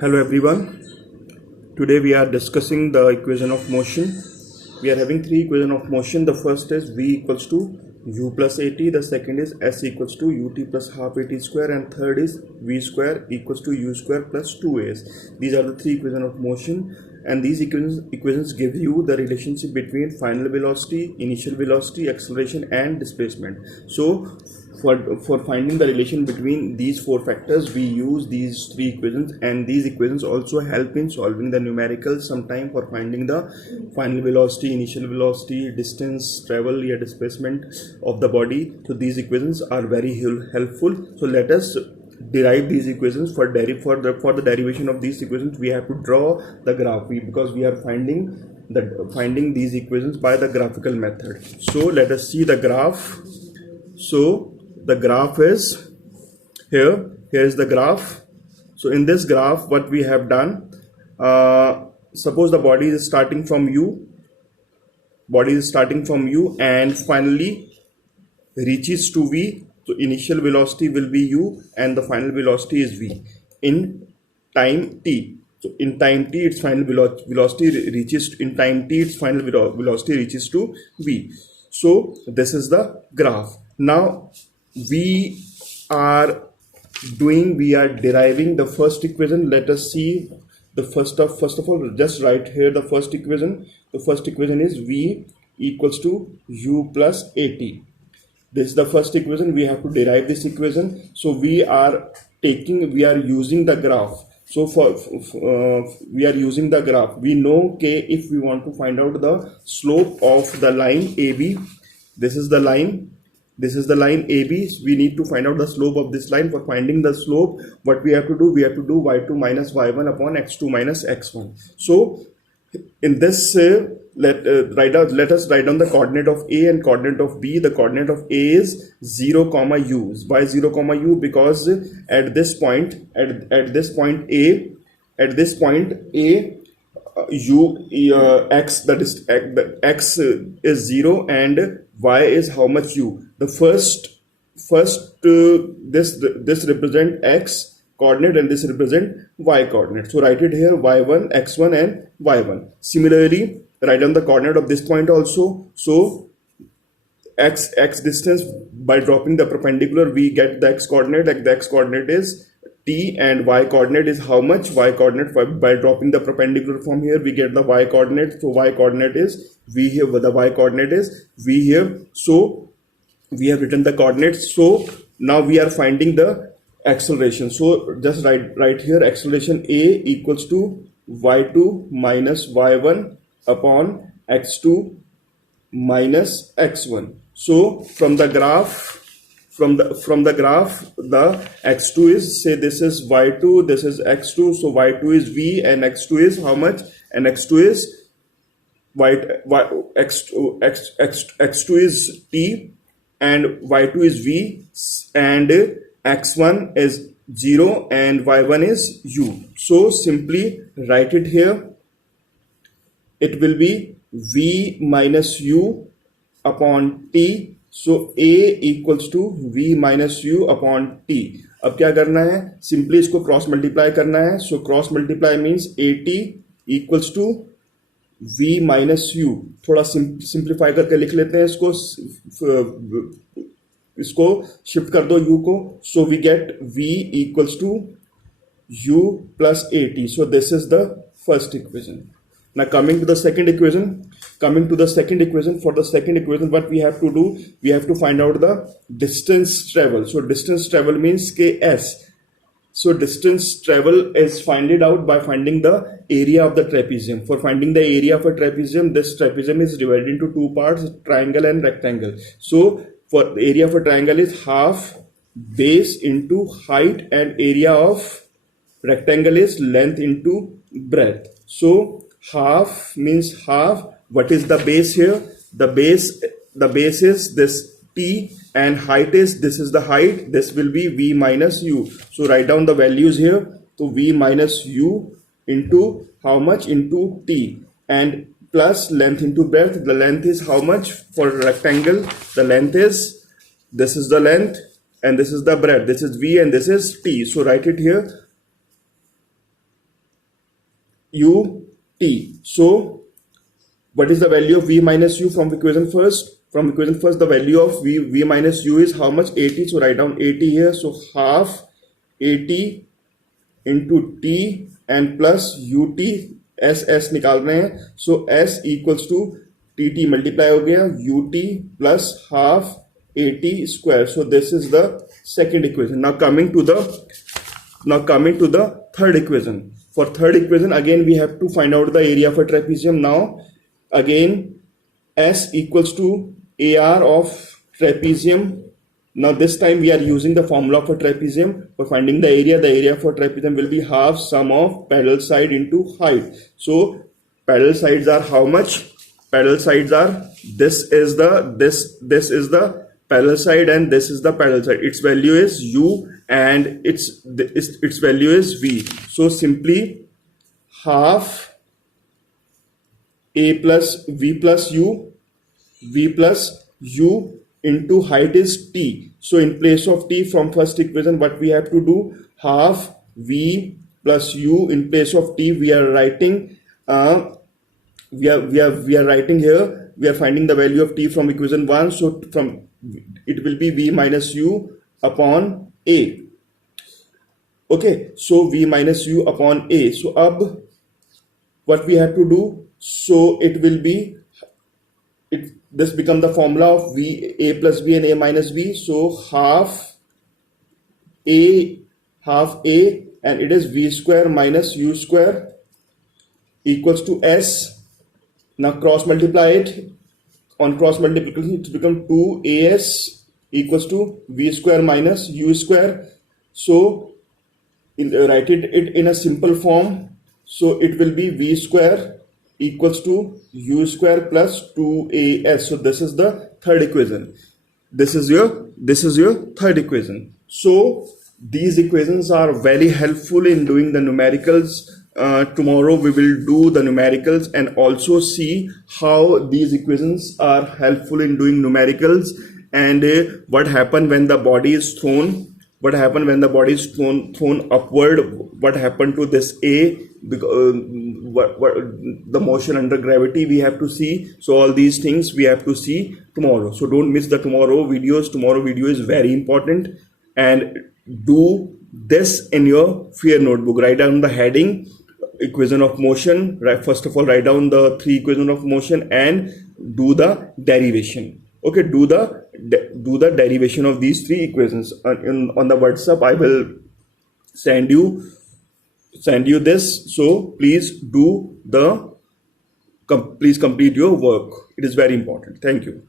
Hello everyone. Today we are discussing the equation of motion. We are having three equations of motion. The first is v equals to u plus at. The second is s equals to ut plus half at square, and third is v square equals to u square plus 2as. These are the three equations of motion, and these equations give you the relationship between final velocity, initial velocity, acceleration and displacement. So for finding the relation between these four factors, we use these three equations, and these equations also help in solving the numericals sometime for finding the final velocity, initial velocity, distance travel, displacement of the body. So these equations are very helpful. So let us derive these equations. For the derivation of these equations, we have to draw the graph, because we are finding these equations by the graphical method. So let us see the graph. So the graph is here is the graph. So in this graph, what we have done, suppose the body is starting from u and finally reaches to v. So initial velocity will be u and the final velocity is v in time t. So in time t, its final velocity reaches to v. So this is the graph. Now we are deriving the first equation. Let us see the first of all, just write here the first equation. The first equation is v equals to u plus at. This is the first equation. We have to derive this equation. So we are using the graph. So we are using the graph. We know if we want to find out the slope of the line AB, this is the line AB. We need to find out the slope of this line. For finding the slope, what we have to do? We have to do y2 minus y1 upon x2 minus x1. So in this, let us write down the coordinate of A and coordinate of B. The coordinate of A is 0, u. Why 0, u? Because at this point A, x, that is x is 0 and y is how much u. The first this represent x coordinate and this represent y coordinate. So write it here, y1, x1 and y1. Similarly, write down the coordinate of this point also. So x distance, by dropping the perpendicular, we get the x coordinate. Like the x coordinate is t and y coordinate is how much? Y coordinate. By dropping the perpendicular from here, we get the y coordinate. So y coordinate is v here, the y coordinate is v here. So we have written the coordinates. So now we are finding the acceleration. So just write here, acceleration A equals to y2 minus y1 upon x2 minus x1. So from the graph, the x2 is, say this is y2, this is x2. So y2 is v and x2 is how much? And x2 is x2 is t and y2 is v, and x1 is 0 and y1 is u. So simply write it here. It will be v minus u upon t. So A equals to v minus u upon t. अब क्या करना है? Simply इसको cross multiply करना है. So cross multiply means at equals to v minus u. थोड़ा simplify करके लिख लेते हैं इसको शिफ्ट कर दो u को. So we get v equals to u plus at. So this is the first equation. Now coming to the second equation. For the second equation, what we have to do? We have to find out the distance travel. So distance travel means ks. So distance travel is finded out by finding the area of the trapezium. For finding the area of a trapezium, this trapezium is divided into two parts, triangle and rectangle. So for the area of a triangle is half base into height, and area of rectangle is length into breadth. So half means half. What is the base here? The base is this t, and height is, this is the height. This will be v minus u. So write down the values here. So v minus u into how much? Into t, and plus length into breadth. The length is how much for rectangle? The length is, this is the length and this is the breadth. This is v and this is t. So write it here. ut. So what is the value of v minus u from equation first? From equation first, the value of v minus u is how much? 80. So write down 80 here. So half 80 into t and plus ut. S निकाल रहे हैं. So s equals to tt multiply हो गया ut plus half 80 square. So this is the second equation. Now coming to the third equation. For third equation, again we have to find out the area of a trapezium. Now again s equals to AR of trapezium. Now this time we are using the formula for trapezium for finding the area. The area for trapezium will be half sum of parallel side into height. So parallel sides are how much? Parallel sides are, this is the parallel side and this is the parallel side. Its value is u and its value is v. So simply half a plus v plus u into height is t. So in place of t from first equation, what we have to do? Half v plus u. In place of t, we are writing we are writing here. We are finding the value of t from equation 1. So from it will be v minus u upon a. Okay, so v minus u upon a. So ab what we have to do? So it will be this become the formula of v a plus b and a minus b. So half a and it is v square minus u square equals to s. Now cross multiply it. On cross multiplication it become 2as equals to v square minus u square. So write it in a simple form. So it will be v square equals to u square plus 2as. So this is the third equation. This is your third equation. So these equations are very helpful in doing the numericals. Tomorrow we will do the numericals and also see how these equations are helpful in doing numericals and what happen when the body is thrown. What happened when the body is thrown upward? What happened to this A? Because the motion under gravity we have to see. So all these things we have to see tomorrow. So don't miss the tomorrow videos. Tomorrow video is very important, and do this in your fear notebook. Write down the heading, equation of motion. First of all, write down the 3 equations of motion and do the derivation. Okay, do the derivation of these 3 equations. On the WhatsApp I will send you this. So please please complete your work. It is very important. Thank you.